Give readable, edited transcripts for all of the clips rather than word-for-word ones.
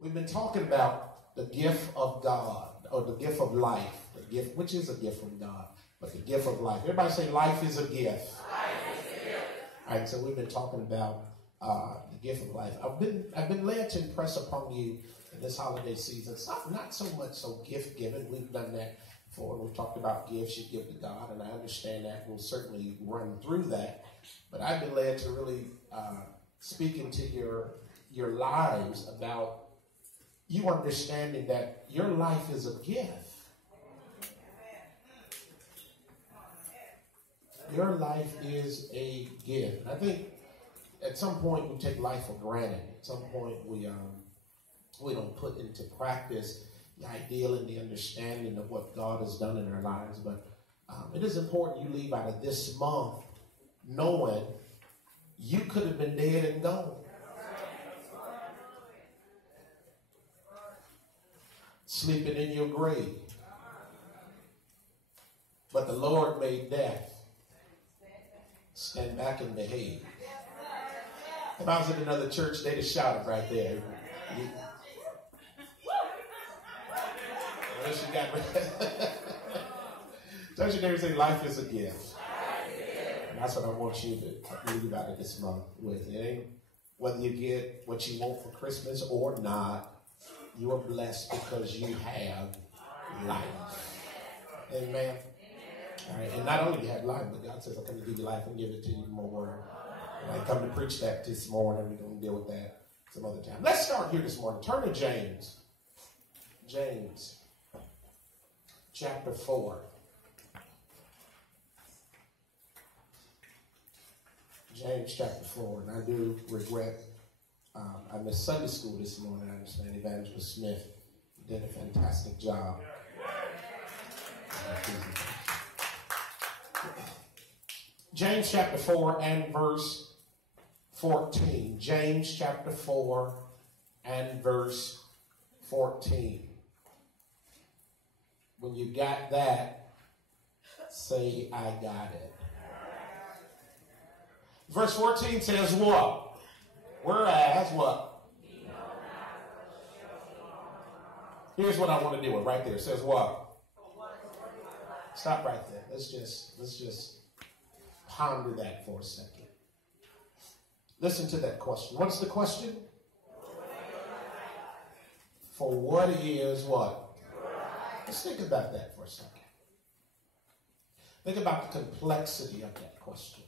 We've been talking about the gift of God, or the gift of life. The gift, which is a gift from God, but the gift of life. Everybody say life is a gift. Life is a gift. All right, so we've been talking about the gift of life. I've been led to impress upon you in this holiday season. It's not so much so gift giving. We've done that before. We've talked about gifts you give to God, and I understand that. We'll certainly run through that. But I've been led to really speak into your lives about you understanding that your life is a gift. Your life is a gift. I think at some point we take life for granted. At some point we don't put into practice the ideal and the understanding of what God has done in our lives. But it is important you leave out of this month knowing you could have been dead and gone. Sleeping in your grave. But the Lord made death stand back and behave. If I was in another church, they'd have shouted right there. Don't you never say life is a gift? And that's what I want you to leave out of this month with. It ain't whether you get what you want for Christmas or not. You are blessed because you have life. Amen. All right. And not only do you have life, but God says, I'm going to give you life and give it to you more. And I come to preach that this morning. We're going to deal with that some other time. Let's start here this morning. Turn to James. James, chapter 4. James chapter 4. And I do regret I missed Sunday school this morning. I understand Evangelist Smith did a fantastic job. James chapter 4 and verse 14. James chapter 4 and verse 14. When you got that, say, I got it. Verse 14 says what? Whereas what? Here's what I want to do. Right there. It says what? Stop right there. Let's just ponder that for a second. Listen to that question. What's the question? For what is what? Let's think about that for a second. Think about the complexity of that question.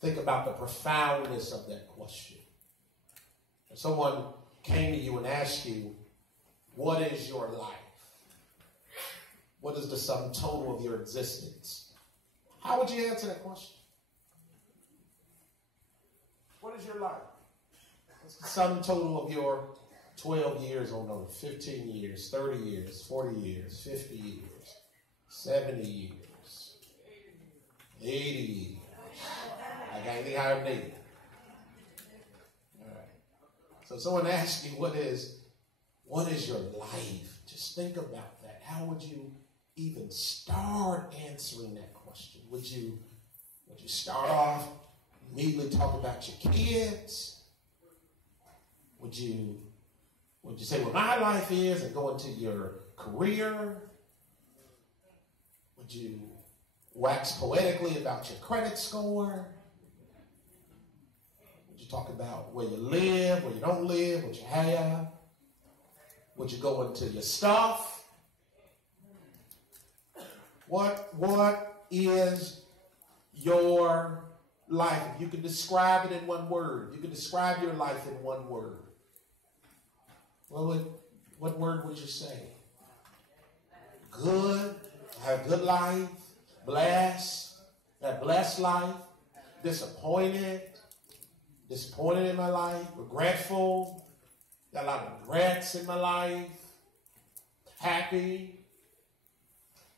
Think about the profoundness of that question. If someone came to you and asked you, what is your life? What is the sum total of your existence? How would you answer that question? What is your life? What's the sum total of your 12 years on earth, 15 years, 30 years, 40 years, 50 years, 70 years, 80 years? I got anything higher than 80. All right. So someone asks you, what is your life? Just think about that. How would you even start answering that question? Would you start off immediately talk about your kids? Would you say what my life is and go into your career? Would you wax poetically about your credit score? Would you talk about where you live, where you don't live, what you have? Would you go into your stuff? What is your life? If you could describe it in one word, you could describe your life in one word. What word would you say? Good, have a good life, blessed, that blessed life, disappointed in my life, regretful, got a lot of regrets in my life, happy.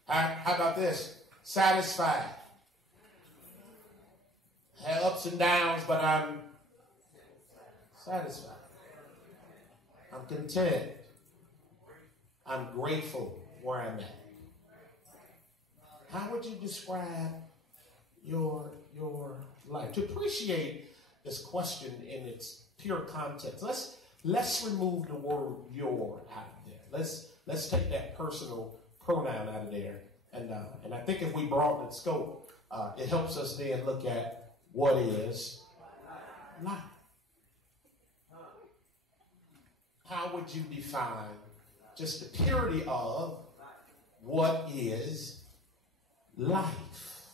How about this? Satisfied. Had ups and downs, but I'm satisfied. I'm content. I'm grateful where I'm at. How would you describe your life? To appreciate this question in its pure context, let's remove the word your out of there. Let's take that personal pronoun out of there. And I think if we broaden the scope, it helps us then look at what is life. How would you define just the purity of what is life?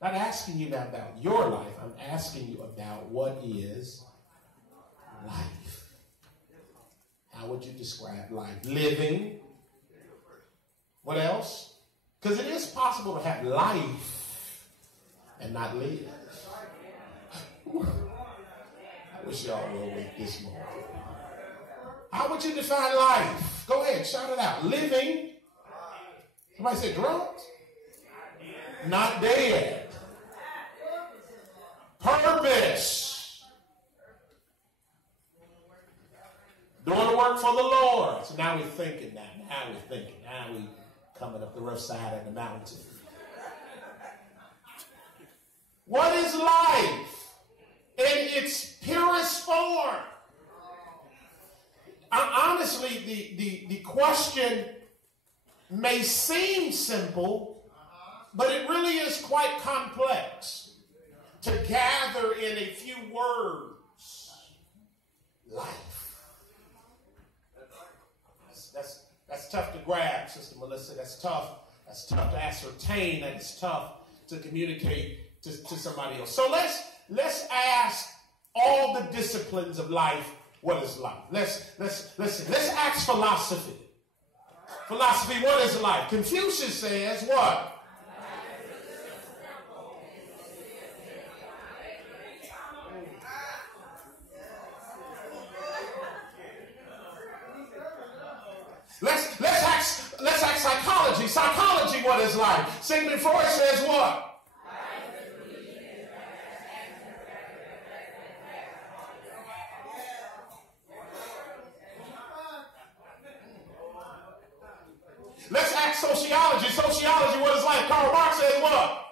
Not asking you about your life. I'm asking you about what is life. How would you describe life? Living. What else? Because it is possible to have life and not live. I wish y'all were awake this morning. How would you define life? Go ahead, shout it out. Living. Somebody say drunk? Not dead. Purpose. Doing the work for the Lord. So now we're thinking that. Now we coming up the rough side of the mountain. What is life in its purest form? Honestly, the question may seem simple, but it really is quite complex to gather in a few words. Life. That's tough to grab, Sister Melissa. That's tough. That's tough to ascertain. And it's tough to communicate to somebody else. So let's ask all the disciplines of life. What is life? Let's ask philosophy. Philosophy, what is life? Confucius says what? Let's ask psychology. Psychology, what is life? Sigmund Freud says what? Let's ask sociology. Sociology, what is life? Karl Marx says what?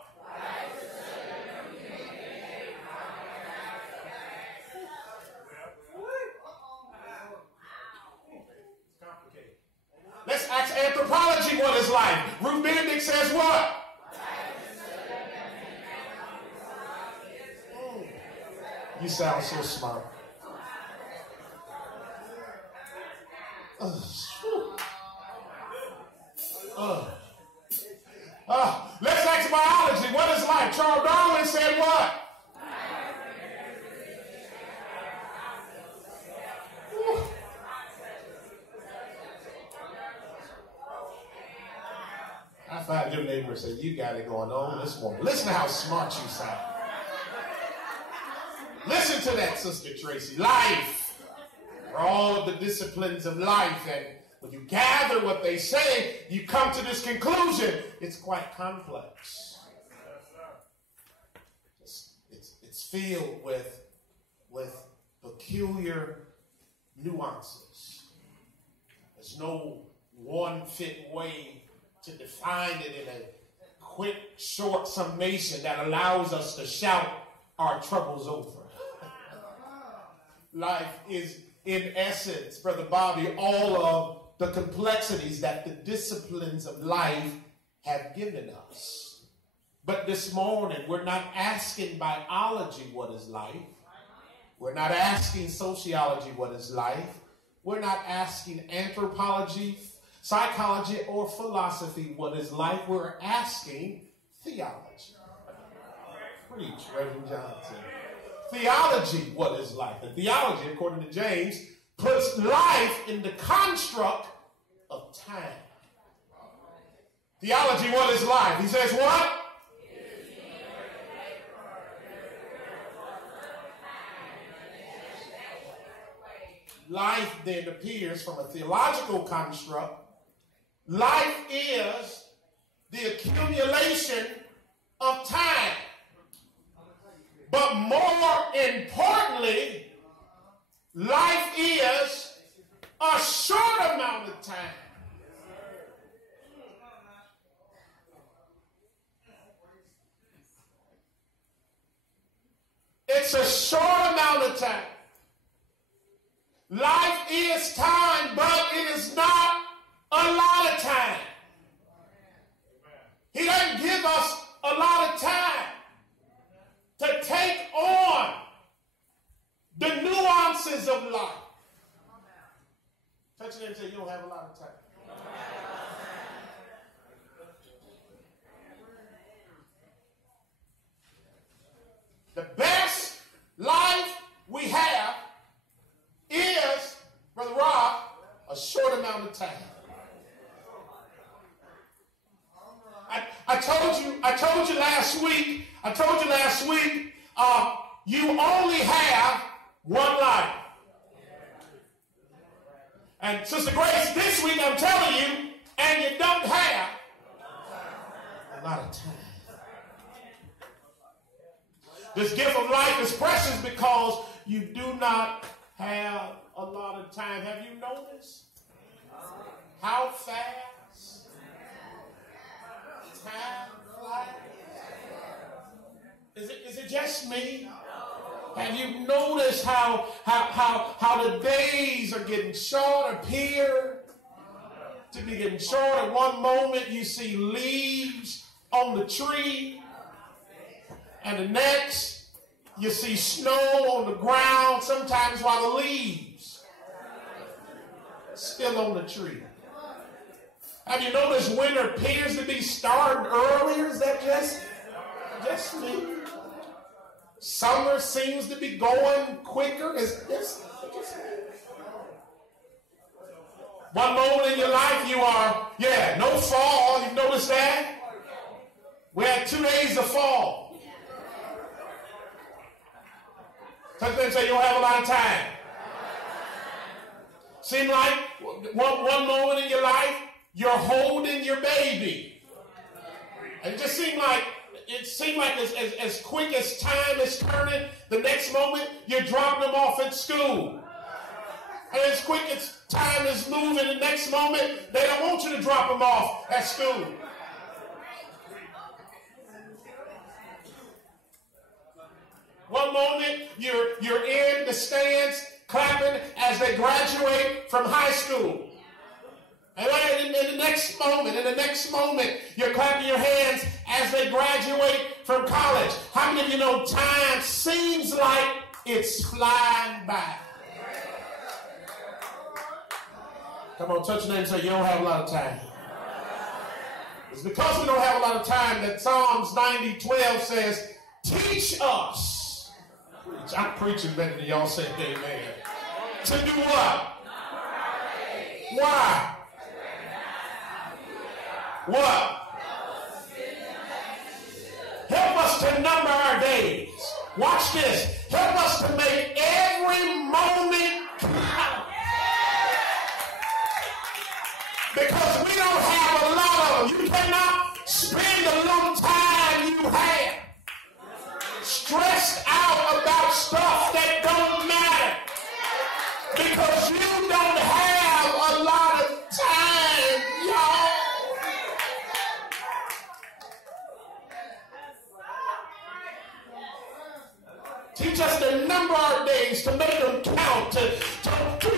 Let's ask anthropology, what is life? Ruth Benedict says what? You sound so smart. Let's ask biology, what is life? Charles Darwin said what? I find your neighbor and say, you got it going on this morning. Listen to how smart you sound. Listen to that, Sister Tracy. Life. For all of the disciplines of life. And when you gather what they say, you come to this conclusion. It's quite complex. It's filled with peculiar nuances. There's no one fit way to define it in a quick, short summation that allows us to shout our troubles over. Life is, in essence, Brother Bobby, all of the complexities that the disciplines of life have given us. But this morning, we're not asking biology what is life. We're not asking sociology what is life. We're not asking anthropology, psychology, or philosophy what is life. We're asking theology. Preach, Reverend Johnson. Theology, what is life? And theology, according to James, puts life in the construct of time. Theology, what is life? He says what? Life then appears from a theological construct. Life is the accumulation of time. But more importantly, life is a short amount of time. It's a short amount of time. Life have a lot of time. The best life we have is, Brother Rob, a short amount of time. I told you last week, you only have one life. And Sister Grace, this week I'm telling you, and you don't have a lot of time. This gift of life is precious because you do not have a lot of time. Have you noticed how fast time flies? Is it just me? Have you noticed how the days are getting short, appear to be getting shorter? One moment you see leaves on the tree, and the next you see snow on the ground, sometimes while the leaves still on the tree. Have you noticed winter appears to be starting earlier? Is that just me? Summer seems to be going quicker. Is just me? One moment in your life you are, no fall. You've noticed that? We had 2 days of fall. Sometimes say you don't have a lot of time. Seem like one moment in your life you're holding your baby. And it just seemed like as quick as time is turning, the next moment you're dropping them off at school. And as quick as time is moving, the next moment they don't want you to drop them off at school. One moment you're in the stands clapping as they graduate from high school. And in the next moment, you're clapping your hands as they graduate from college. How many of you know time seems like it's flying by? Come on, touch your name and say, you don't have a lot of time. It's because we don't have a lot of time that Psalms 90:12 says, teach us. I'm preaching better than y'all say amen. To do what? Why? What? Help us to number our days. Watch this. Help us to make every moment count. Because we don't have a lot of them. You cannot spend the little time you have stressed out about stuff that don't matter. Because you don't have a lot of time, y'all. Teach us to number our days, to make them count, to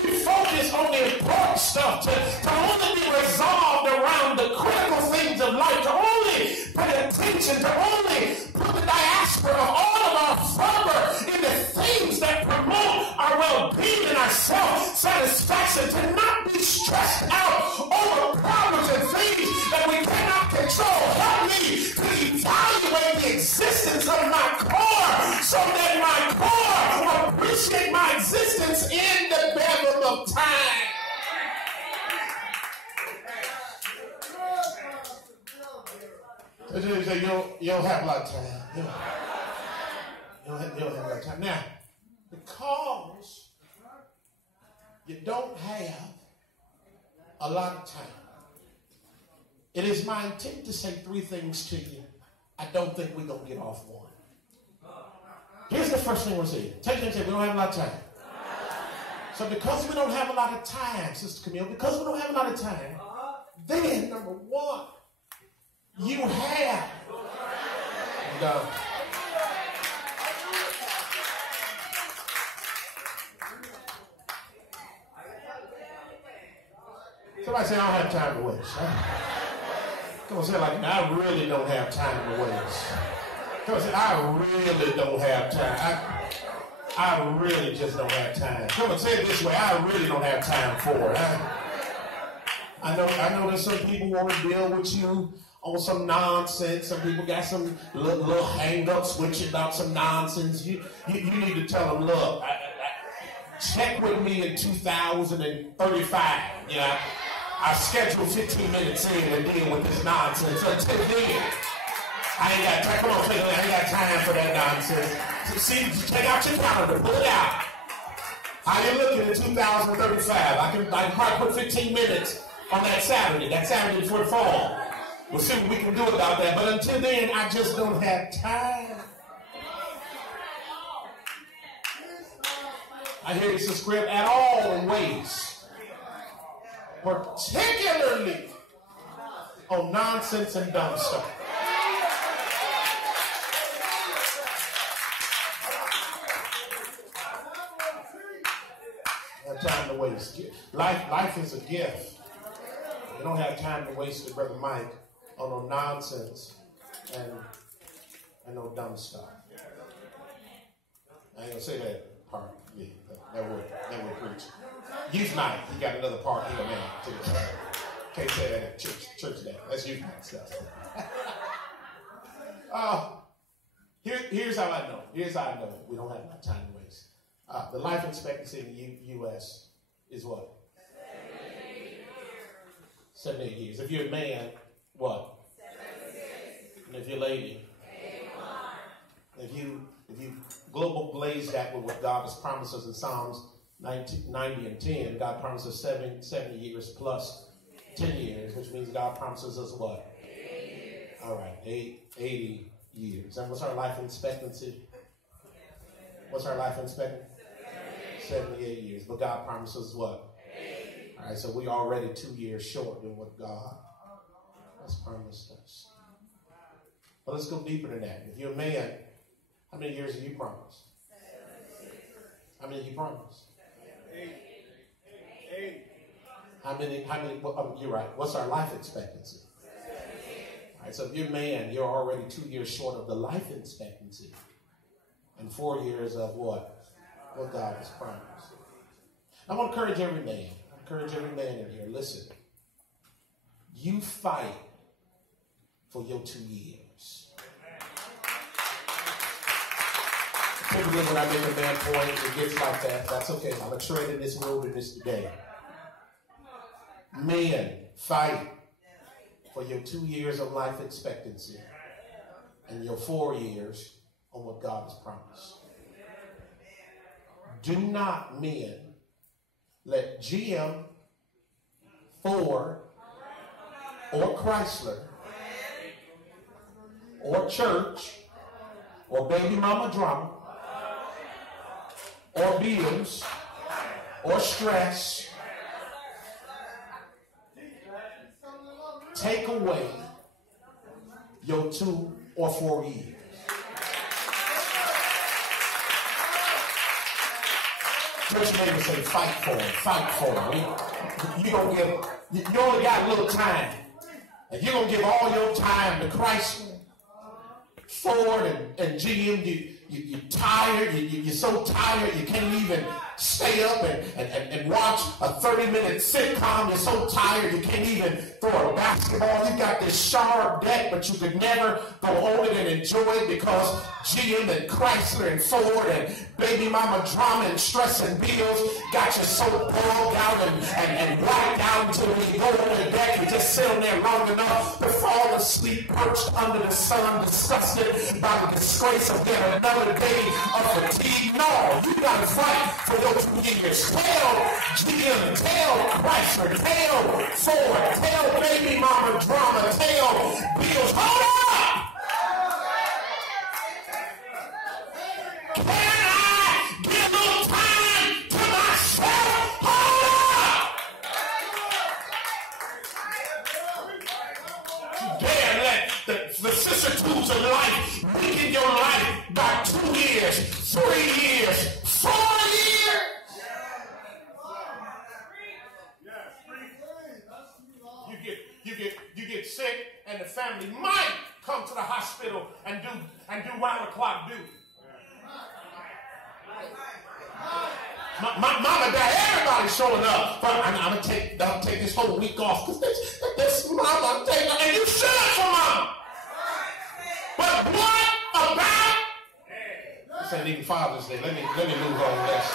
be focused on the important stuff, to only be resolved around the critical things of life, to only pay attention, to only put the diaspora of all of our fervor in the things that promote our well-being and our self-satisfaction, to not be stressed out over problems and things that we cannot control. Help me to evaluate the existence of my core so that my core will appreciate my existence in the bedroom of time. You don't have a lot of time. You don't have a lot of time. Now, because you don't have a lot of time, it is my intent to say three things to you. I don't think we're going to get off one. Here's the first thing we'll say. Take it and say, we don't have a lot of time. So because we don't have a lot of time, Sister Camille, because we don't have a lot of time, then number one, you have. No. Somebody say, I don't have time to waste. Come on, say it like, I really don't have time to waste. Come on, say, I really don't have time. I really just don't have time. Come on, say it this way, I really don't have time for it. I know that some people want to deal with you on some nonsense. Some people got some little hang-ups with you about some nonsense. You need to tell them, look, check with me in 2035. Yeah, I scheduled 15 minutes in to deal with this nonsense. Until then, I ain't got time. Come on, I ain't got time for that nonsense. So see, take out your calendar, pull it out. How you looking in 2035? I can probably put 15 minutes on that Saturday before the fall. We'll see what we can do about that. But until then, I just don't have time. I hear it's a script at all in ways, particularly on nonsense and dumb stuff. No time to waste. Life is a gift. You don't have time to waste it, Brother Mike, on no nonsense and no dumb stuff. I ain't gonna say that part. Yeah, that would preach. Youth night, you got another part here now. Can't say that at church day. That's youth night stuff. Here's how I know. Here's how I know we don't have enough time to waste. The life expectancy in the U.S. is what? 78 years. If you're a man, what? 76. And if you're a lady? 81. If you global blaze that with what God has promised us in Psalms 90 and 10, God promises 70 years plus 10 years, which means God promises us what? 80 years. All right, 80 years. And what's our life expectancy? What's our life expectancy? 78 years. But God promises what? 80. All right, so we're already 2 years short than what God has promised us. But let's go deeper than that. If you're a man, how many years have you promised? 76. How many you promised? 8. How many? Well, you're right. What's our life expectancy? 78. All right, so if you're a man, you're already 2 years short of the life expectancy. And 4 years of what? What God has promised. I want to encourage every man. In here. Listen. You fight for your 2 years. Typically when I make a man point, it gets like that. That's okay. I'm going to tread in this wilderness today. Men, fight for your 2 years of life expectancy and your 4 years on what God has promised. Do not, men, let GM, Ford, or Chrysler, or church, or baby mama drama, or bills, or stress take away your 2 or 4 years. Church neighbors say, fight for him, fight for him. You only got a little time. If you're going to give all your time to Chrysler, Ford, and GM, you're tired, you're so tired you can't even stay up and watch a 30-minute sitcom. You're so tired you can't even throw a basketball. You got this sharp deck, but you could never go on it and enjoy it because GM and Chrysler and Ford and baby mama drama and stress and bills got you so bogged out and wiped out until when you go on the deck, you just sit on there long enough to fall asleep perched under the sun, disgusted by the disgrace of yet another day of fatigue. No, you got to fight for your 2 years. Tell GM, tell Chrysler, tell Ford, tell baby mama drama, tell bills, hold up! Can I give a little time to myself? Hold up! You dare let the vicissitudes of life weaken your life by 2 years, 3 years, 4 years? You get sick, and the family might come to the hospital and do round the clock duty. Mama, dad, everybody's showing up. But I'm going to take this whole week off because this mama, and you should for mama. But what about? This ain't even Father's Day. Let me move on this.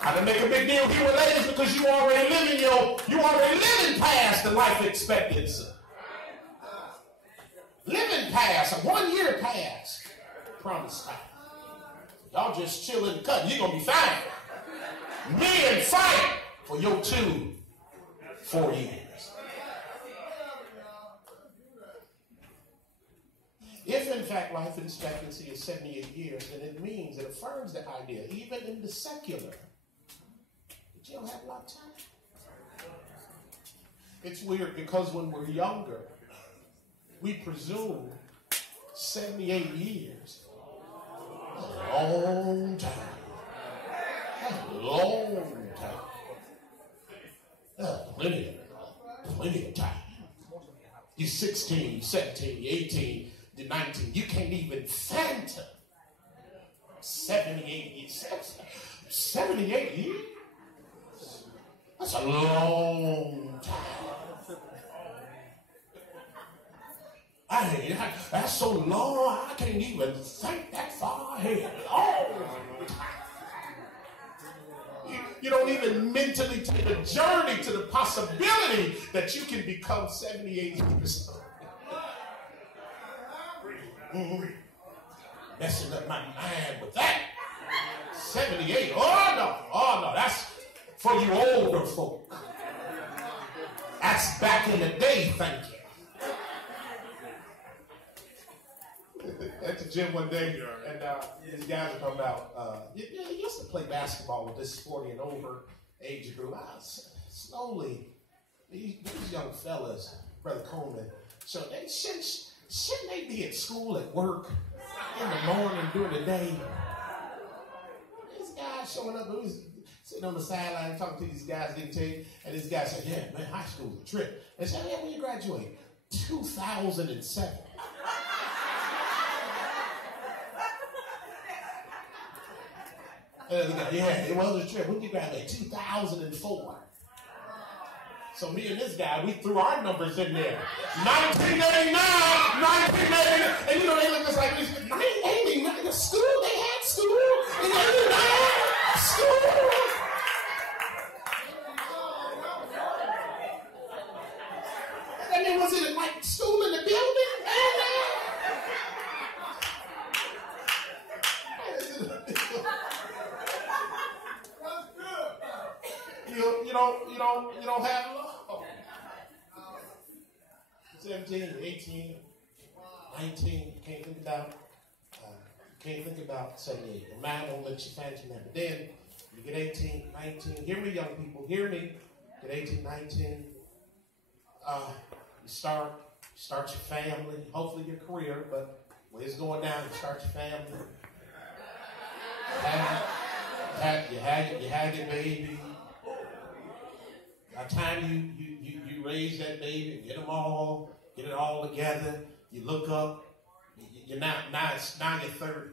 I didn't make a big deal here with ladies because you already living past the life expectancy. Living past, 1 year past. Promise time. Y'all just chilling and cutting. You're gonna be fine. Men fight for your 4 years. If in fact life expectancy is 78 years, then it means it affirms the idea, even in the secular, that you don't have a lot of time. It's weird because when we're younger, we presume 78 years. A long time. A long time. Plenty of time. You're 16, you're 17, you're 18, you're 19. You can't even fathom 78 years. 78 years? That's a long time. That's so long, I can't even think that far ahead. You don't even mentally take a journey to the possibility that you can become 78 years old. Messing up my mind with that. 78. Oh no, that's for you older folk. That's back in the day, thank you. At the gym one day, and these guys were talking about, you used to play basketball with this 40 and over age group. Slowly, these young fellas, Brother Coleman, so shouldn't they be at school, at work, in the morning, during the day? This guy showing up, he was sitting on the sideline talking to these guys, didn't take, and this guy said, yeah, man, high school was a trip. They said, yeah, when you graduate? 2007. Yeah, it was a trip. When did you graduate? 2004. So me and this guy, we threw our numbers in there. 1989, 1989, and they look just like this. 1989, school, they had school in 89, school. And then was it like school in the building? You don't have love. 17, 18, 19, can't think about 78. Your mind won't let you fancy that. But then you get 18, 19. Hear me, young people, hear me. Get 18, 19. You start your family, hopefully your career, but when it's going down, you start your family. You have your baby. By the time you raise that baby, get it all together, you look up, you're now you're 30.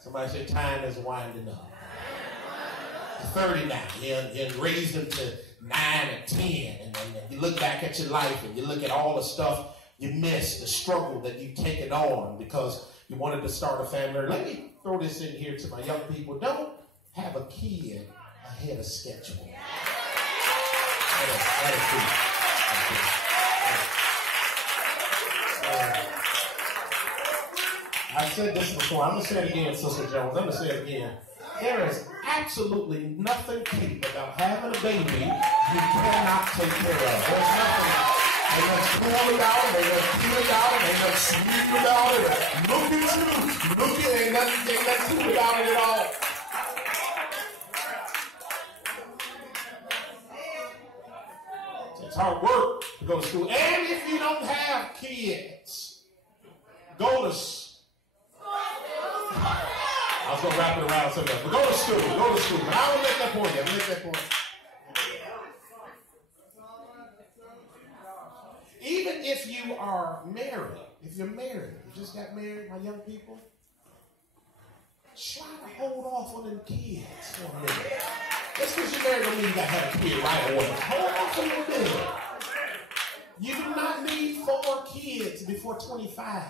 Somebody said time is winding up. You're 30 now, you raised them to 9 and 10, and then you look back at your life and you look at all the stuff you missed, the struggle that you've taken on because you wanted to start a family. Let me throw this in here to my young people. Don't have a kid ahead of schedule. I said this before. I'm going to say it again, Sister Jones. I'm going to say it again. There is absolutely nothing cute about having a baby you cannot take care of. There's nothing. They look cool about it. They look cute about it. They look sweet about it. Look at you. Ain't nothing cute about it at all. It's hard work to go to school. And if you don't have kids, go to I was going to wrap it around something else. But go to school. But I will make that point. Even if you are married, if you're married, you just got married, my young people, try to hold off on them kids for a minute. Just because you're married don't mean you got to have a kid right away. Hold off a little bit. You do not need 4 kids before 25.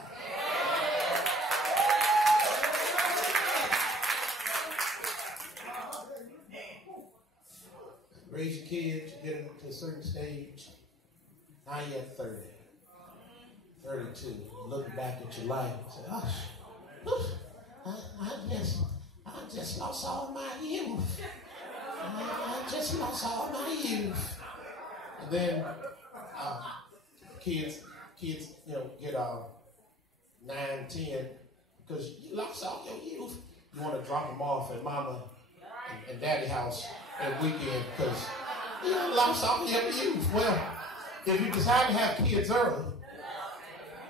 Raise your kids, you get them to a certain stage. Now you're at 30, 32. Looking back at your life and say, I just lost all my youth. I just lost all my youth. And then kids, get 9, 10, because you lost all your youth. You want to drop them off at mama and daddy house every weekend because you lost all your youth. Well, if you decide to have kids early,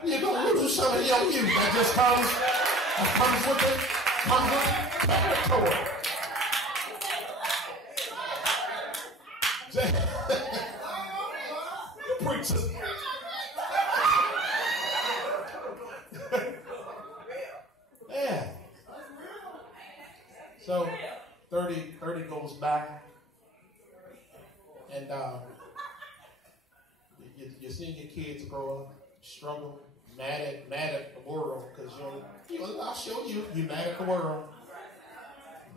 you're going to lose some of your youth. That just comes with the territory. You preachers. Yeah. So 30 goes by, and you're seeing your kids grow up, struggle, mad at the world because you lost your youth. You're mad at the world,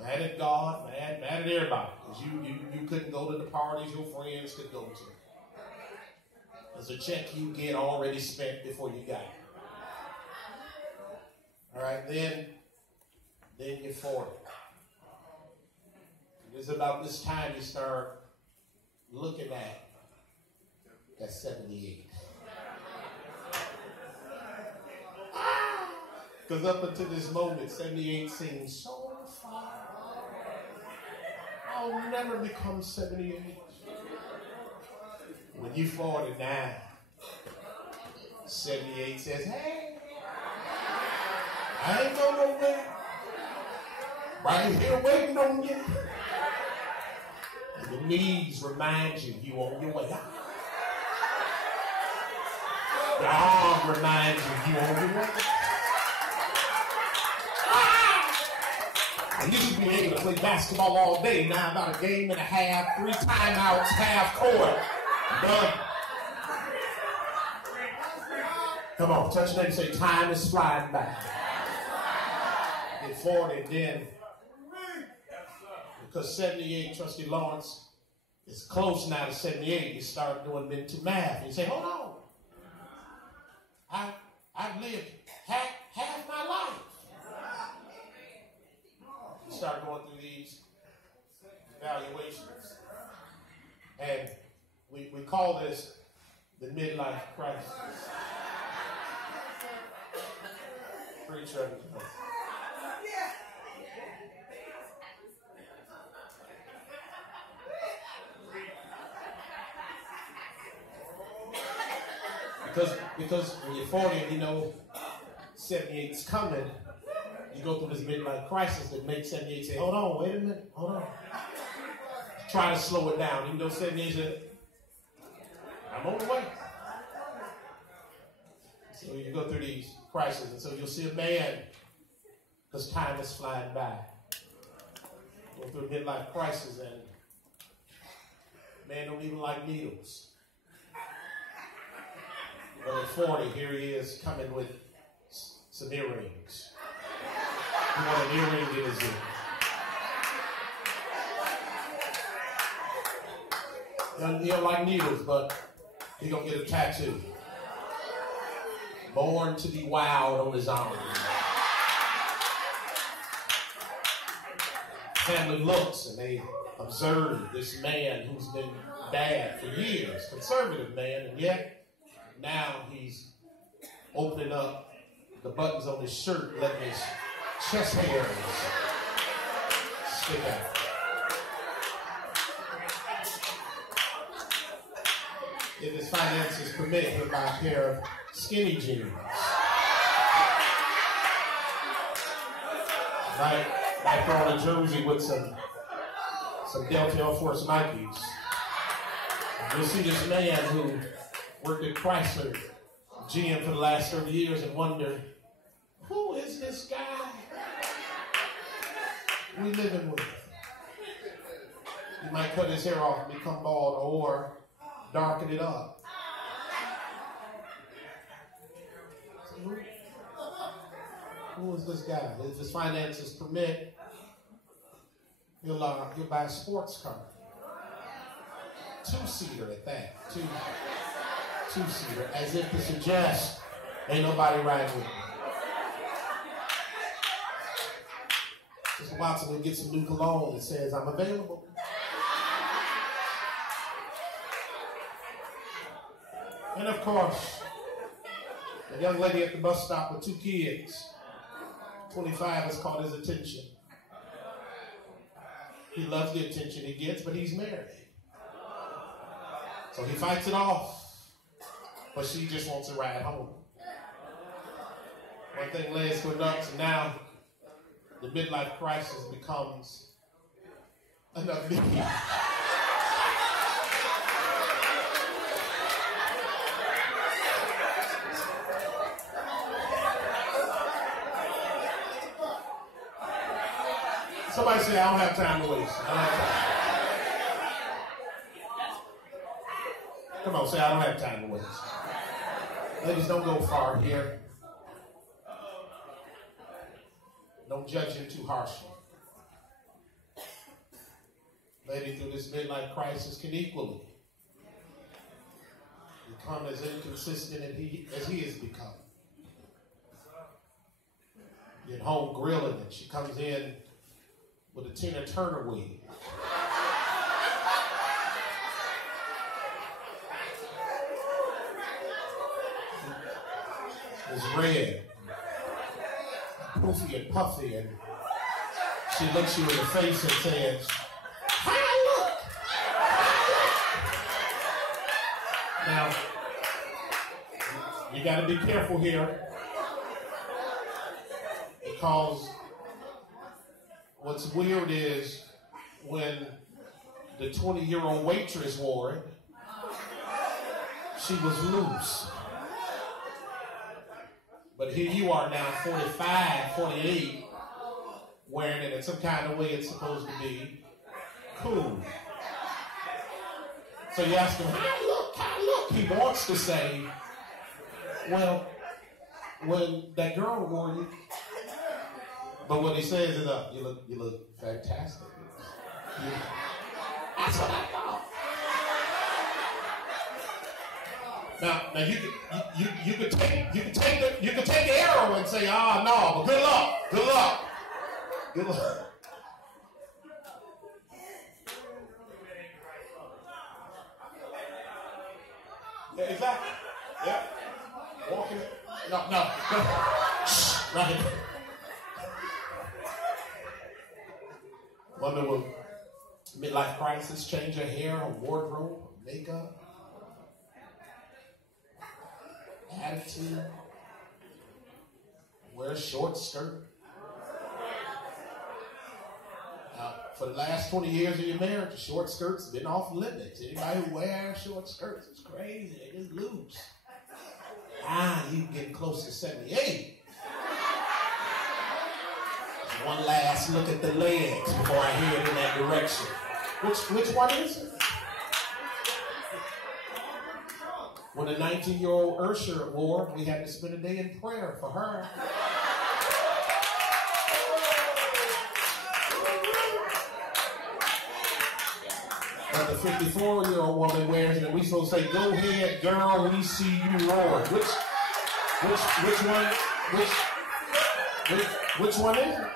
mad at God, mad at everybody because you couldn't go to the parties your friends could go to. There's a check you get already spent before you got it. All right, then you're 40. It's about this time you start looking at that 78. Because up until this moment, 78 seems so far. I'll never become 78. When you 49, 78 says, hey, I ain't going nowhere. Right here waiting on you. And the knees remind you on your way out. The arm reminds you on your way out. I used to be able to play basketball all day. Now about a game and a half, 3 timeouts, half court. Done. Come on, touch your neighbor and say, time is flying by. At 40, then, because 78, Trustee Lawrence, is close now to 78, you start doing mental math. You say, hold on. I've lived half my life. You start going through these evaluations. And we call this the midlife crisis. Preacher. Because when you're 40 and you know 78 is coming, you go through this midlife crisis that makes 78 say, hold on, wait a minute, hold on. Try to slow it down, even though 78 said, I'm on the way. So you go through these crises, and so you'll see a man, because time is flying by, go through a midlife crisis, and man don't even like needles. But at 40, here he is coming with some earrings. You want an earring in his ear. He don't like needles, but he's going to get a tattoo. Born to be wild on his arm. Family looks and they observe this man who's been bad for years, conservative man, and yet now he's opening up the buttons on his shirt, letting his chest hairs stick out. If his finances permit, he'll buy a pair of skinny jeans. Might throw on a jersey with some Delta Air Force Nikes. You'll see this man who worked at Chrysler GM for the last 30 years and wonder, who is this guy we living with? He might cut his hair off and become bald or darken it up. So who is this guy? If his finances permit, he'll buy a sports car. Two-seater at that. Two-seater, as if to suggest ain't nobody riding with me. Mr. Watson will get some new cologne that says, I'm available. And of course, a young lady at the bus stop with 2 kids, 25, has caught his attention. He loves the attention he gets, but he's married. So he fights it off, but she just wants a ride home. One thing leads to another, and now the midlife crisis becomes another big deal. Somebody say, I don't have time to waste. I don't have time. Come on, say, I don't have time to waste. Ladies, don't go far here. Don't judge him too harshly. Lady, through this midlife crisis, can equally become as inconsistent as he has become. You're at home grilling, and she comes in with a Tina Turner wig. It's red, poofy and puffy, and she looks you in the face and says, "How I look? How I look?" Now, you got to be careful here, because what's weird is when the 20-year-old waitress wore it, she was loose. But here you are now, 45, 48, wearing it in some kind of way it's supposed to be cool. So you ask him, how I look, how I look? He wants to say, well, when that girl wore you, but what he says is, you look fantastic. That's what I thought. Now you could take the arrow and say, no, but good luck. Yeah, exactly. Yeah. Walking. No. Right. Wonder will midlife crisis change her hair, her wardrobe, her makeup, attitude, wear a short skirt. For the last 20 years of your marriage, the short skirt's been off limits. Anybody who wears short skirts is crazy. They just loose. You getting close to 78. One last look at the legs before I head in that direction. Which one is it? When a 19-year-old Ursher wore, we had to spend a day in prayer for her. But the 54-year-old woman wears it, and we supposed to say, go ahead, girl, we see you roar. Which one is it?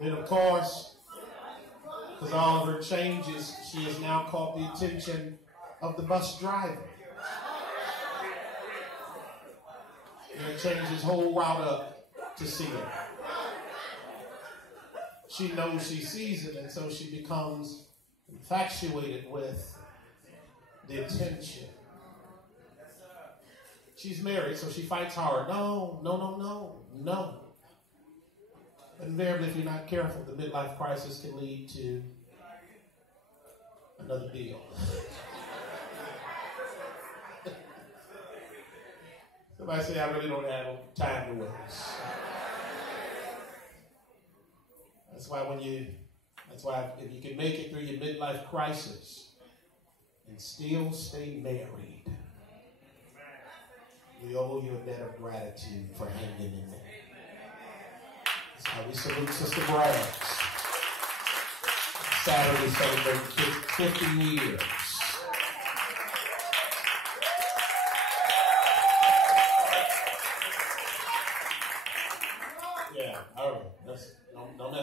And of course, because all of her changes, she has now caught the attention of the bus driver. And changed his whole route up to see her. She knows she sees it, and so she becomes infatuated with the attention. She's married, so she fights hard. No. Invariably, if you're not careful, the midlife crisis can lead to an another deal. Somebody say, I really don't have time to waste. That's why if you can make it through your midlife crisis and still stay married, we owe you a debt of gratitude for hanging in there. That's how we salute Sister Braggs. Saturday celebrating 50 years. Yeah, all right.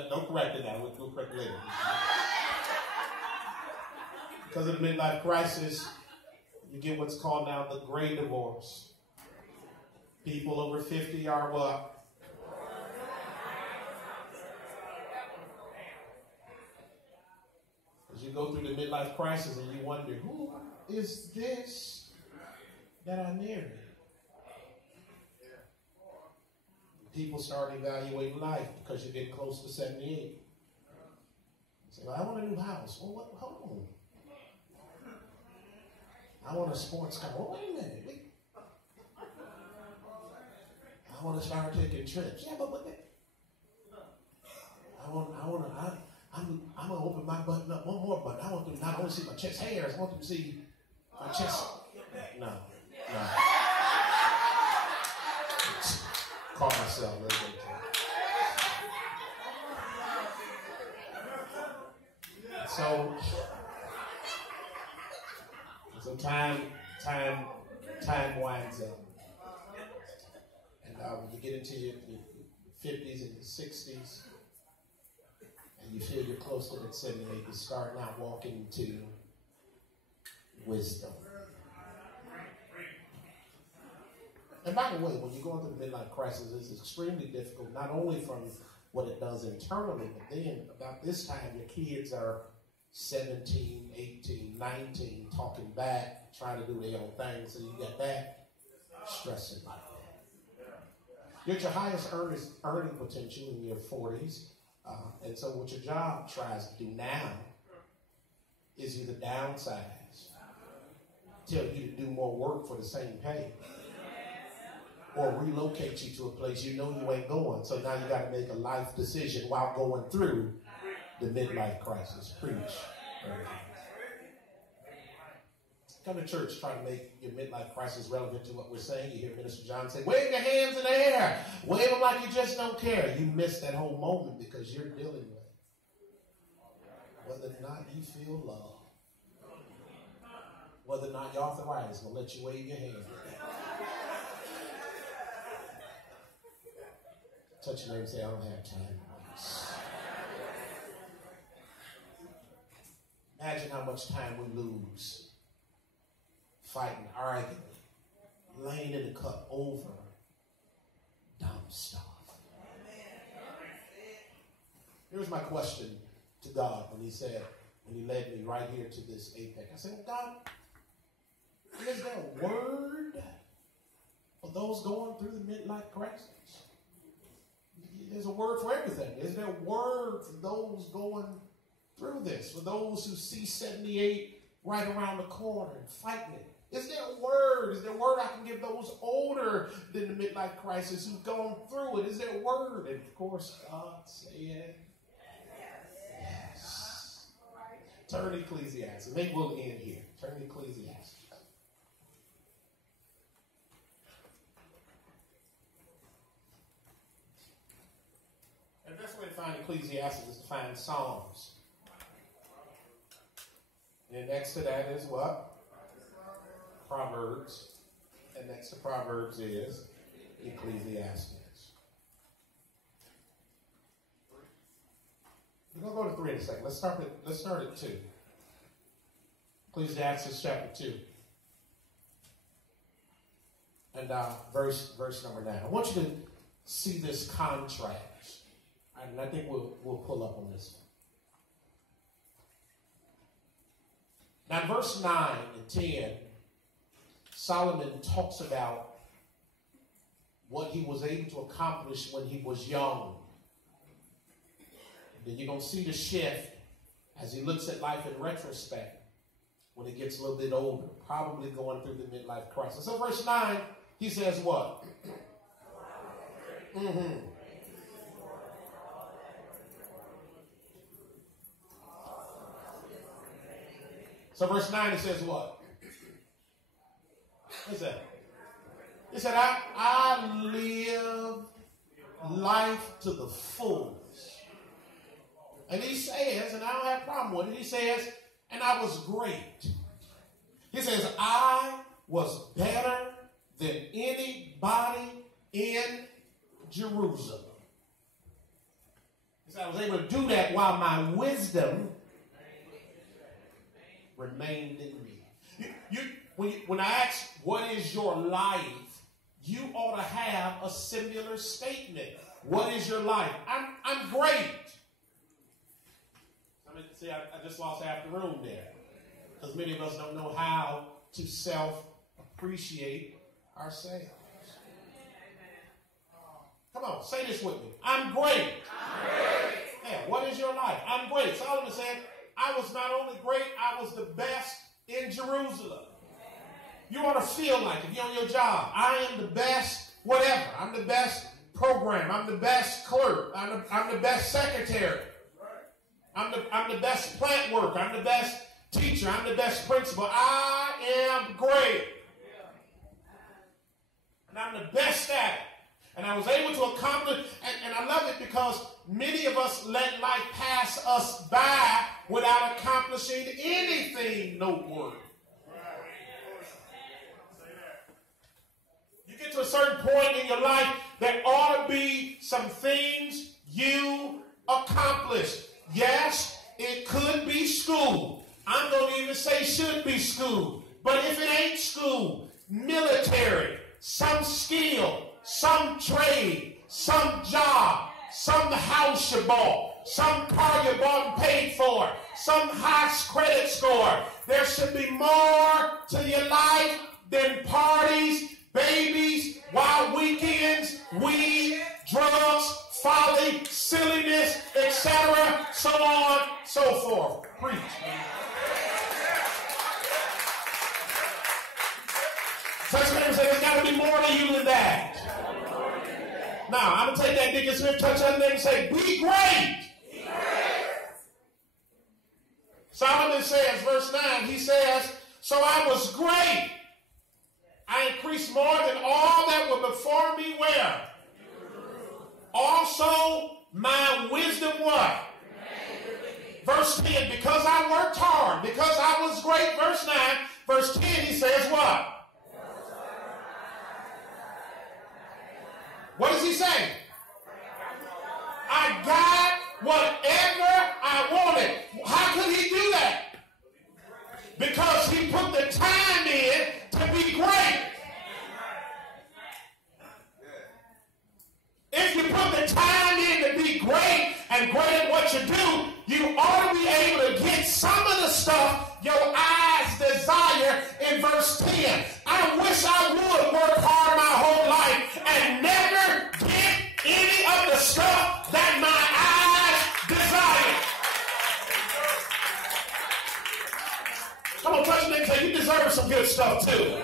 Don't correct it now. We'll correct it later. Because of the midlife crisis, you get what's called now the gray divorce. People over 50 are what? As you go through the midlife crisis and you wonder, who is this that I married? People start evaluating life because you get close to 78. Say, well, I want a new house. Well, hold on. I want a sports car. Well, wait a minute. I want to start taking trips. Yeah, but what? I'm gonna open my button up one more button. I want them to not only see my chest hairs. I want them to see my chest. No. Caught myself. So time winds up. And when you get into your 50s and your 60s, and you feel you're close to that 78, you start now walking into wisdom. And by the way, when you go into the midlife crisis, it's extremely difficult, not only from what it does internally, but then about this time, your kids are 17, 18, 19, talking back, trying to do their own thing. So you got that stressing like that. You're at your highest earning potential in your 40s. And so what your job tries to do now is either downsize, tell you to do more work for the same pay, or relocate you to a place you know you ain't going. So now you got to make a life decision while going through the midlife crisis. Preach. Come to church, try to make your midlife crisis relevant to what we're saying. You hear Minister John say, wave your hands in the air. Wave them like you just don't care. You missed that whole moment because you're dealing with whether or not you feel love. Whether or not your arthritis will let you wave your hand. Touch your neighbor and say, I don't have time. Imagine how much time we lose fighting, arguing, laying in the cup over dumb stuff. Here's my question to God when he led me right here to this apex. I said, well, God, is there a word for those going through the midlife crisis? There's a word for everything. Is there a word for those going through this? For those who see 78 right around the corner and fighting it? Is there a word? Is there a word I can give those older than the midlife crisis who've gone through it? Is there a word? And of course, God said, yes. Turn to Ecclesiastes. Maybe we'll end here. Turn to Ecclesiastes. And the best way to find Ecclesiastes is to find Psalms. And next to that is what? Proverbs. And next to Proverbs is Ecclesiastes. We're going to go to 3 in a second. Let's start at 2. Ecclesiastes chapter 2. And verse number 9. I want you to see this contrast. And I think we'll pull up on this one. Now, in verse 9 and 10, Solomon talks about what he was able to accomplish when he was young. And then you're going to see the shift as he looks at life in retrospect. when he gets a little bit older, probably going through the midlife crisis. So verse 9, he says what? So verse 9, he says what? What is that? He said, I live life to the fullest. And he says, and I don't have a problem with it, he says, and I was great. He says, I was better than anybody in Jerusalem. He said, I was able to do that while my wisdom remained in me. When I ask, what is your life? You ought to have a similar statement. What is your life? I'm great. See, I just lost half the room there. Because many of us don't know how to self-appreciate ourselves. Come on, say this with me. I'm great. I'm great. Yeah, what is your life? I'm great. Solomon said, I was not only great, I was the best in Jerusalem. You ought to feel like, if you're on your job, I am the best whatever. I'm the best program. I'm the best clerk. I'm the best secretary. I'm the best plant worker. I'm the best teacher. I'm the best principal. I am great. And I'm the best at it. And I was able to accomplish, and I love it because many of us let life pass us by without accomplishing anything noteworthy. You get to a certain point in your life, there ought to be some things you accomplish. Yes, it could be school. I'm going to even say should be school. But if it ain't school, military, some skill, some trade, some job, some house you bought, some car you bought and paid for, some high credit score. There should be more to your life than parties, babies, wild weekends, weed, drugs, folly, silliness, etc., so on, so forth. Preach. Touch me and say, there's got to be more to you than that. Now, I'm going to take that Deacon Smith touch on there and say, be great. Be great. Solomon says, verse 9, he says, so I was great. I increased more than all that were before me where? Also, my wisdom what? Verse 10, because I worked hard, because I was great. Verse 9, verse 10, he says what? What does he say? I got whatever I wanted. How could he do that? Because he put the time in to be great. If you put the time in to be great and great at what you do, you ought to be able to get some of the stuff your eyes desire in verse 10. I wish I would work hard my whole life and never get any of the stuff that my eyes desire. Come on, touch me and say, you deserve some good stuff too.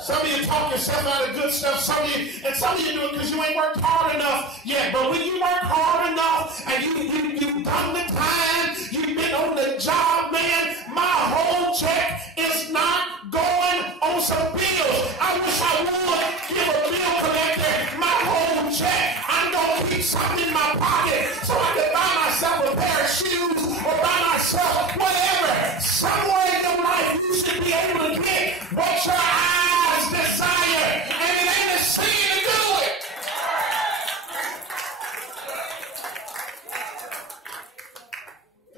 Some of you talk yourself out of good stuff. Some of you do it because you ain't worked hard enough yet. But when you work hard enough and you've done the time, you've been on the job, man, my whole check is not going on some bills. I wish I would give a bill collector my whole check. I'm going to keep something in my pocket so I can buy myself a pair of shoes or buy myself whatever. Somewhere in your life you should be able to get what your eyes desire, and it ain't a sin to do it.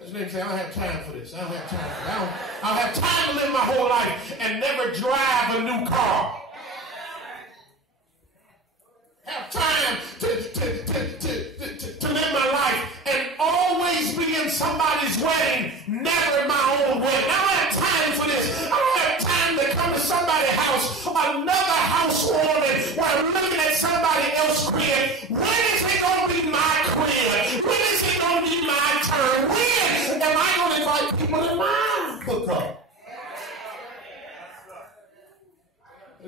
His name say, I don't have time for this. I don't have time for that. I don't have time to live my whole life and never drive a new car. Have time to live my life and always be in somebody's wedding, never my own wedding. I don't have time for this. I don't have time to come to somebody's house, another housewarming, where I'm looking at somebody else's crib. When is it going to be my crib? When is it going to be my turn? When am I going to invite people to my hookup?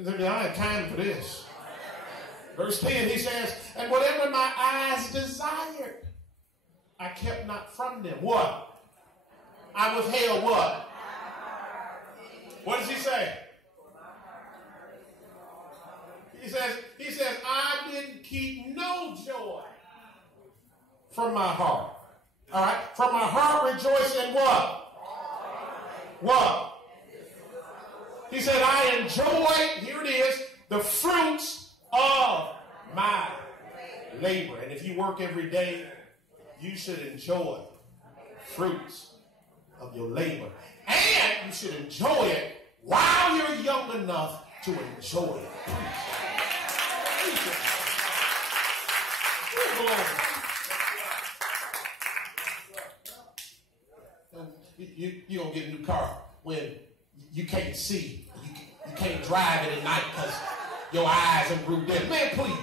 I have time for this. Verse 10, he says, and whatever my eyes desired, I kept not from them. What? I withheld what? What does he say? He says, I didn't keep no joy from my heart. All right? From my heart rejoice in what? What? He said, I enjoy, here it is, the fruits of my labor. And if you work every day, you should enjoy fruits of your labor. And you should enjoy it while you're young enough to enjoy it. You're going to get a new car when you can't see. You can't drive it at night because your eyes are grew dim. Man, please.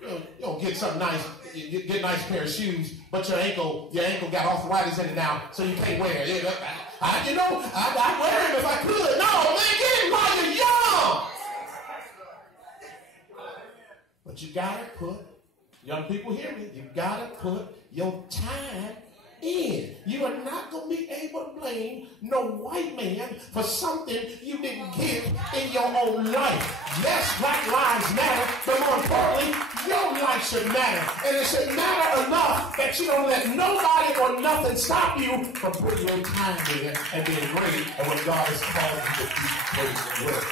You don't get something nice, you get a nice pair of shoes, but your ankle got arthritis in it now, so you can't wear it. I'd wear them if I could. No, man, get it while you're young. But you gotta put, young people hear me, you gotta put your time in. You are not going to be able to blame no white man for something you didn't give in your own life. Yes, Black Lives Matter, but more importantly, your life should matter. And it should matter enough that you don't let nobody or nothing stop you from putting your time in and being great at what God has called you to be great with.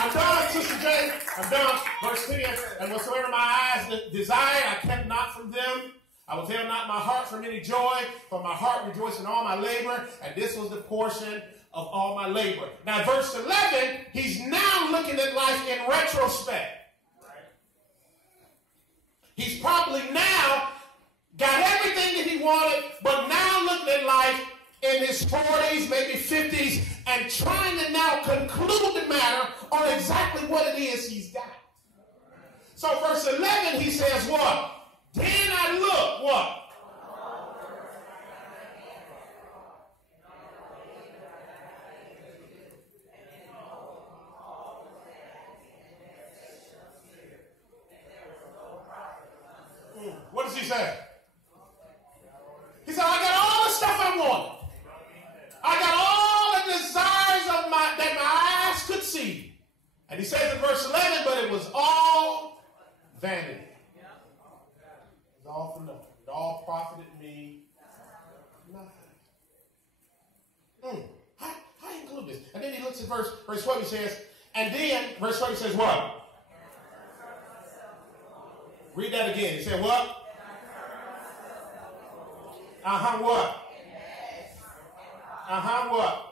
I'm done, Sister J. I'm done. Verse 10, and whatsoever my eyes desired, I kept not from them. I withheld not my heart from any joy, for my heart rejoiced in all my labor, and this was the portion of all my labor. Now, verse 11, he's now looking at life in retrospect. He's probably now got everything that he wanted, but now looking at life in his 40s, maybe 50s, and trying to now conclude the matter on exactly what it is he's got. So verse 11, he says what? Then I look, what? What does he say? He said, I got all the stuff I wanted. I got all the desires of that my eyes could see. And he says in verse 11, but it was all vanity. It was all for nothing. It all profited me nothing. How you include this? And then he looks at verse 12, he says, and then verse 12 says what? Read that again. He said what? What? What?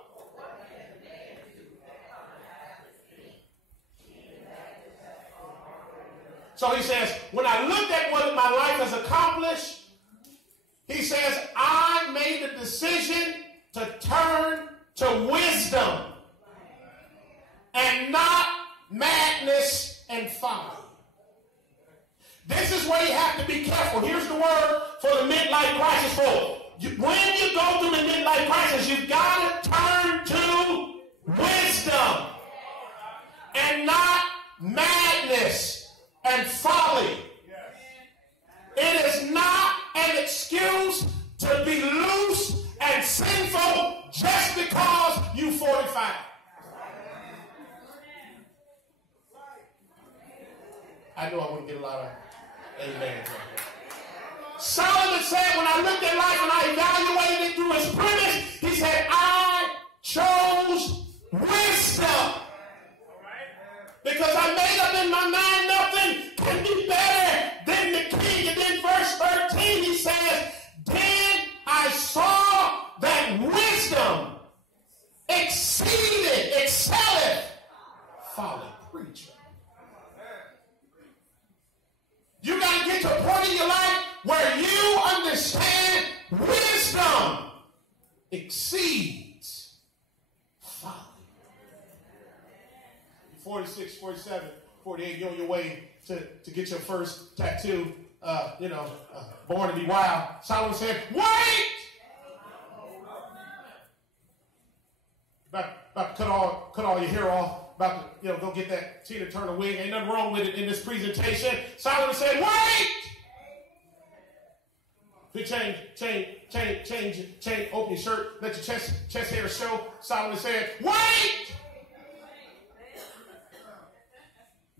So he says, when I looked at what my life has accomplished, he says, I made the decision to turn to wisdom and not madness and folly. This is where you have to be careful. Here's the word for the midlife crisis. When you go through the midlife crisis, you've got to turn to wisdom and not madness and folly. It is not an excuse to be loose and sinful just because you're 45. I know I wouldn't get a lot of amen. Solomon said, when I looked at life and I evaluated it through his premise, he said, I chose wisdom. Because I made up in my mind nothing can be better than the king. And then verse 13, he says, then I saw that wisdom excelleth folly. Preacher. You got to get to a point in your life where you understand wisdom exceeds folly. 46, 47, 48, you're on your way to get your first tattoo. Born to be wild. Solomon said, wait! About to cut all your hair off. About to, go get that Tina Turner wig. Ain't nothing wrong with it in this presentation. Solomon said, wait! Change, open your shirt, let your chest hair show. Solomon said, wait!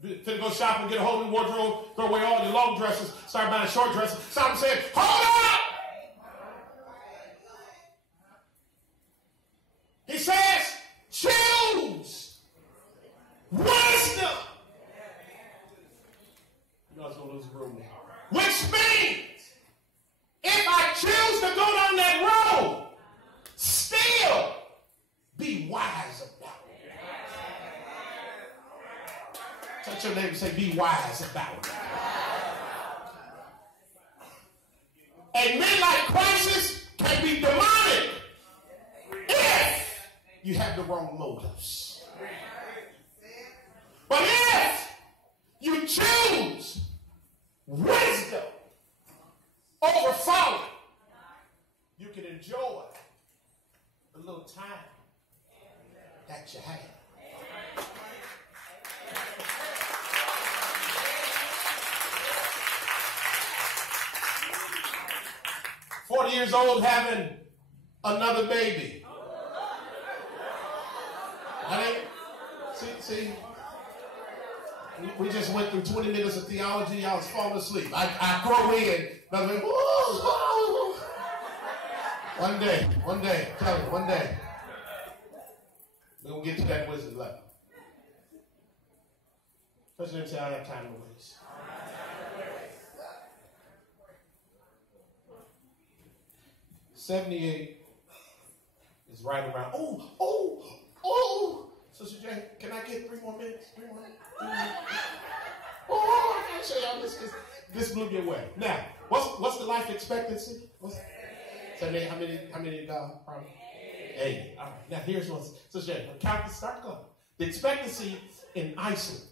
Finna go shop and get a whole new wardrobe, throw away all your long dresses, start buying short dresses. Solomon said, hold up! He says, choose wisdom. You know I was going to lose the room now. Which means, if I choose to go down that road, still be wise about it. Touch your neighbor and say, be wise about it. A midlife crisis can be demonic if you have the wrong motives. But if you choose wisdom over folly, you can enjoy the little time that you have. "40 years old having another baby." See, we just went through 20 minutes of theology. I was falling asleep. I grow in. One day, tell me, one day, we're going to get to that wisdom level. President said, I don't have time to waste. 78 is right around. Oh. Sister Jane, can I get 3 more minutes? 3 more minutes? Oh, I can't show y'all this. This blew me away. Now, what's the life expectancy? How many probably? 80. All right. Now, here's what. Sister Jane, start going. The expectancy in Iceland,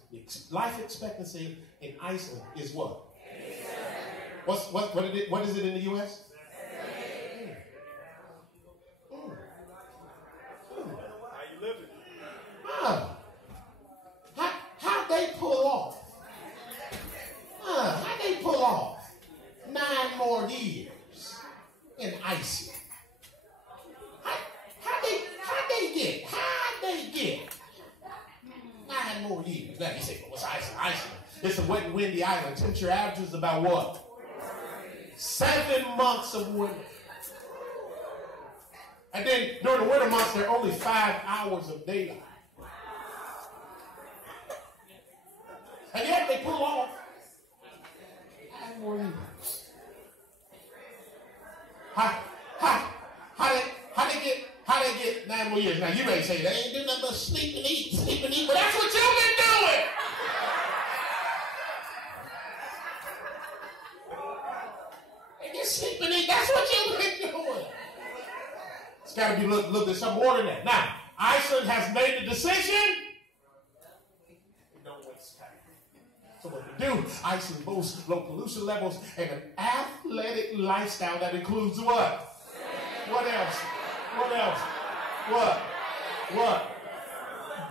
life expectancy in Iceland is what? What is it in the U.S.? How'd they pull off? How'd they pull off 9 more years in Iceland? How'd they get 9 more years? Now you say, well, what's Iceland? Iceland. It's a wet and windy island. Temperature averages about what? 7 months of winter. And then during the winter months, there are only 5 hours of daylight. And yet they pull off 9 more years. How they get 9 more years? Now you may say they ain't doing nothing but sleep and eat, but that's what you've been doing. They just sleep and eat. That's what you've been doing. It's got to be looked at some more than that. Now, Iceland has made the decision. So what they do, Iceland boasts low pollution levels and an athletic lifestyle that includes what? What else? What?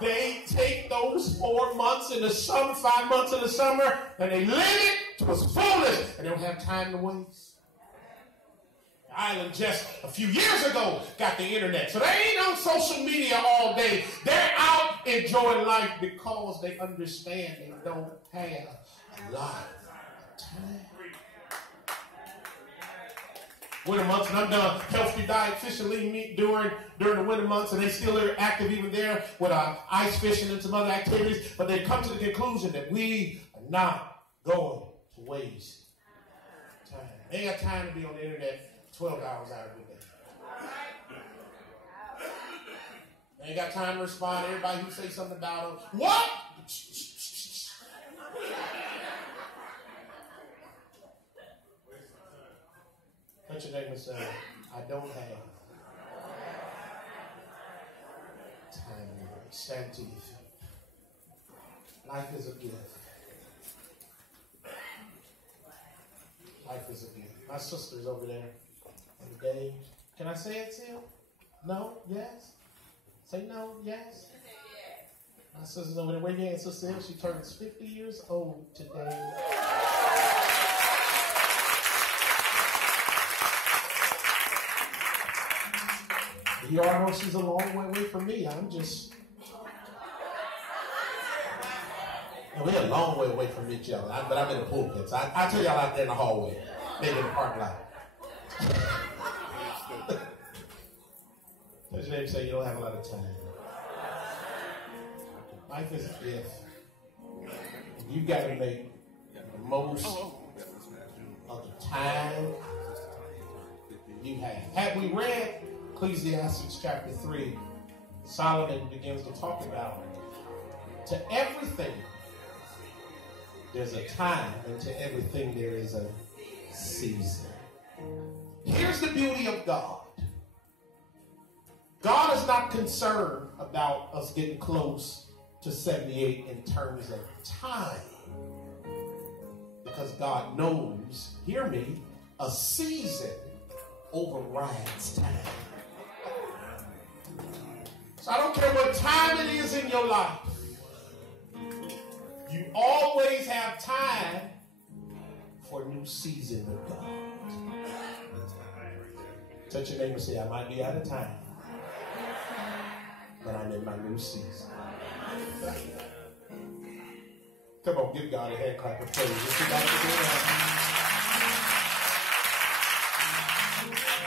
They take those 4 months in the summer, 5 months in the summer, and they live it to its fullest, and they don't have time to waste. The island just a few years ago got the internet, so they ain't on social media all day. They're out enjoying life because they understand they don't have a lot of time. Winter months, and I'm done. Healthy diet, fishing, lean meat during the winter months, and they still are active even there with ice fishing and some other activities. But they come to the conclusion that we are not going to waste time. They ain't got time to be on the internet 12 hours out of the day. They ain't got time to respond to everybody who say something about them. What? Touch your neighbor and say, I don't have time to wait. Stand to your feet. Life is a gift. Life is a gift. My sister's over there. Today, can I say it, Sil? No? Yes? Say no? Yes? My sister's over there. Wave your hand, Sister Hill. She turns 50 years old today. You all know she's a long way away from me. I'm just... And we're a long way away from each other. But I'm in the pulpit. So I'll tell y'all out there in the hallway. Maybe in the parking lot. As your name say, you don't have a lot of time. Life is a gift. You got to make the most of the time you have. Had we read Ecclesiastes chapter 3, Solomon begins to talk about to everything there's a time, and to everything there is a season. Here's the beauty of God. God is not concerned about us getting close to 78 in terms of time. Because God knows, hear me, a season overrides time. So I don't care what time it is in your life. You always have time for a new season with God. Touch your neighbor and say, I might be out of time, but I'm in my new season. Come on, give God a hand clap of praise.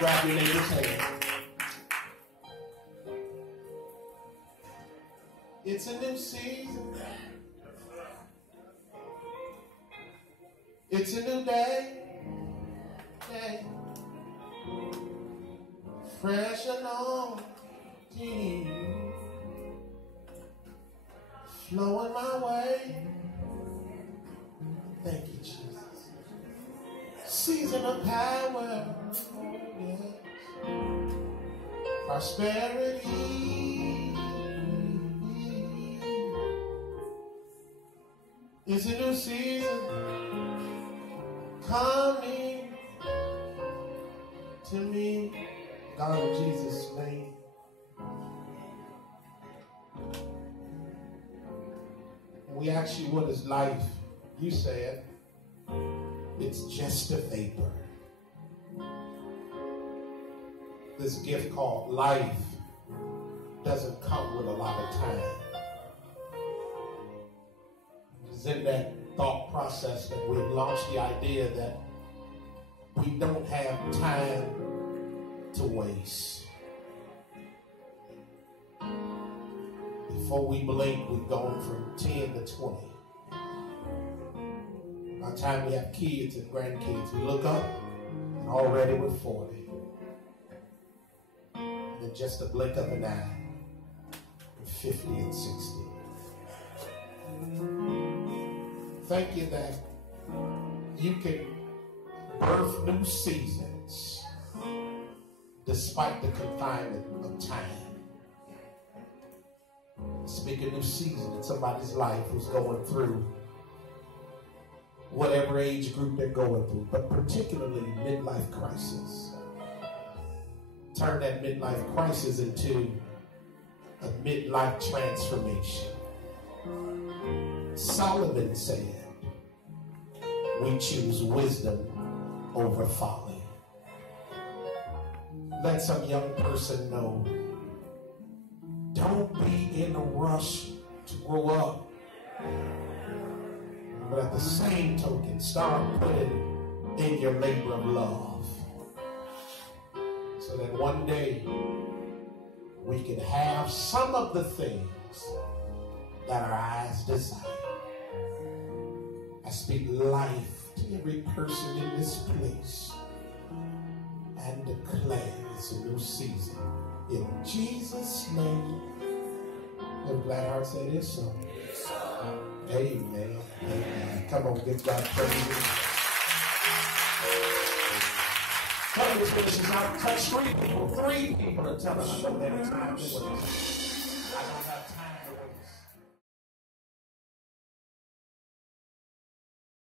Grab your neighbor's hand. It's a new season. It's a new day. Fresh anointing flowing my way. Thank you, Jesus. Season of power, yes. Prosperity. It's a new season coming to me. God, in Jesus' name. And we ask you, what is life? You said, it's just a vapor. This gift called life doesn't come with a lot of time. It's in that thought process that we've launched the idea that we don't have time to waste. Before we blink, we've gone from 10 to 20. By the time we have kids and grandkids, we look up and already we're 40. And in just a blink of an eye, we're 50 and 60. Thank you that you can birth new seasons despite the confinement of time. Speak a new season in somebody's life who's going through whatever age group they're going through, but particularly midlife crisis. Turn that midlife crisis into a midlife transformation. Solomon said, we choose wisdom over folly. Let some young person know, don't be in a rush to grow up. But at the same token, start putting in your labor of love. So that one day we can have some of the things that our eyes desire. I speak life to every person in this place and declare it's a new season. In Jesus' name, and glad heart say this so. Amen. Amen. Come on, give God praise. Come on, this is out. Touch 3 people. 3 people are telling us I don't have time to waste. I don't have time to waste.